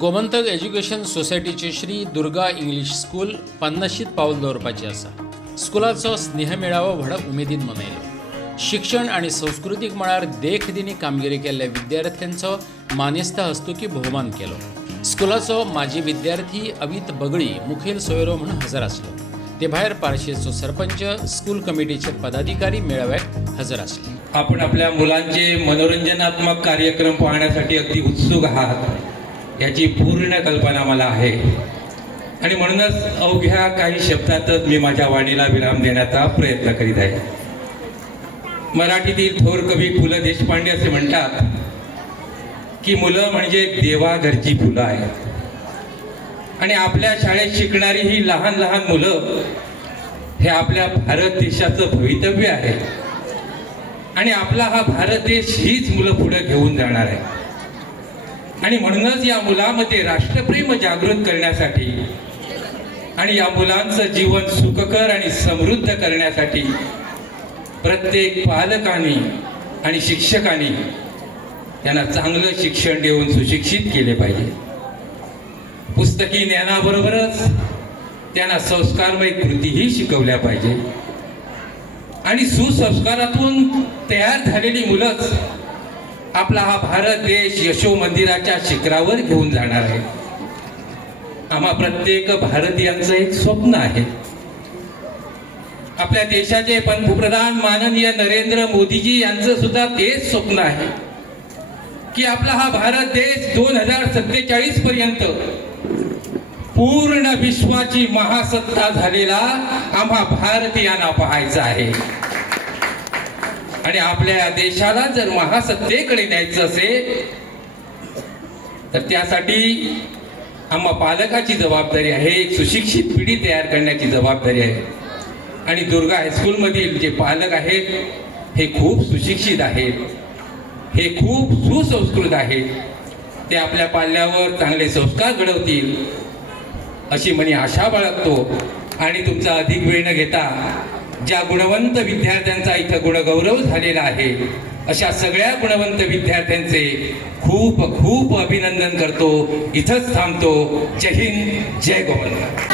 Gomantak education सोसायटीचे Shri Durga English school 50शीत पाऊल दवरपाचें आसा. स्कुलाचो स्नेहमेळावो व्हड उमेदीन मनयलो. शिक्षण आणि संस्कृतीक मळार देख दिनी कामगिरी केल्ल्या विद्यार्थ्यांचो मानेस्त हस्तुकी भोवमान केलो. स्कुलाचो माजी विद्यार्थी अवित बगळी मुखेल सोयरो म्हणून हजर आसलो. ते भायर पारशेचो सरपंच, स्कूल कमिटीचे पदाधिकारी मेळाव्याक हजर आसले. आपण आपल्या मुलांचे मनोरंजनात्मक कार्यक्रम पाहण्यासाठी अगदी उत्सुक आहात याची पूर्ण कल्पना मला आहे आणि म्हणूनच अवघ्या काही शब्दातच मी माझ्या वाणीला विराम देण्याचा प्रयत्न करीत आहे. मराठीतील थोर कवी पु ल देशपांडे असे म्हणतात की मुलं म्हणजे देवाघरची फुलं आहेत आणि आपल्या शाळेत शिकणारी ही लहान लहान मुलं हे आपल्या भारत देशाचं भवितव्य आहे आणि आपला हा भारत देश हीच मुलं पुढे घेऊन जाणार आहे. आणि म्हणूनच या मुलामध्ये राष्ट्रप्रेम जागृत करण्यासाठी आणि या मुलांचं जीवन सुखकर आणि समृद्ध करण्यासाठी प्रत्येक पालकांनी आणि शिक्षकांनी त्यांना चांगलं शिक्षण देऊन सुशिक्षित केले पाहिजे. पुस्तकी ज्ञानाबरोबरच त्यांना संस्कारमय कृतीही शिकवल्या पाहिजे आणि सुसंस्कारातून तयार झालेली मुलंच आपला हा भारत देश यशो मंदिराच्या शिखरावर घेऊन जाणार आहे. आम्हा प्रत्येक भारतीयांचं एक स्वप्न आहे. आपल्या देशाचे पंतप्रधान माननीय नरेंद्र मोदीजी यांचं सुद्धा तेच स्वप्न आहे की आपला हा भारत देश 2047 पर्यंत पूर्ण विश्वाची महासत्ता झालेला आम्हा भारतीयांना पाहायचा आहे. आणि आपल्या देशाला जर महासत्तेकडे न्यायचं असेल तर त्यासाठी आम्हा पालकाची जबाबदारी आहे. एक सुशिक्षित पिढी तयार करण्याची जबाबदारी आहे आणि दुर्गा हायस्कूलमधील जे पालक आहेत हे खूप सुशिक्षित आहेत, हे खूप सुसंस्कृत आहेत. ते आपल्या पाल्यावर चांगले संस्कार घडवतील अशी मी आशा बाळगतो. आणि तुमचा अधिक वेळ न घेता ज्या गुणवंत विद्यार्थ्यांचा इथं गुणगौरव झालेला आहे अशा सगळ्या गुणवंत विद्यार्थ्यांचे खूप खूप अभिनंदन करतो. इथंच थांबतो. जय हिंद, जय गोमंतक.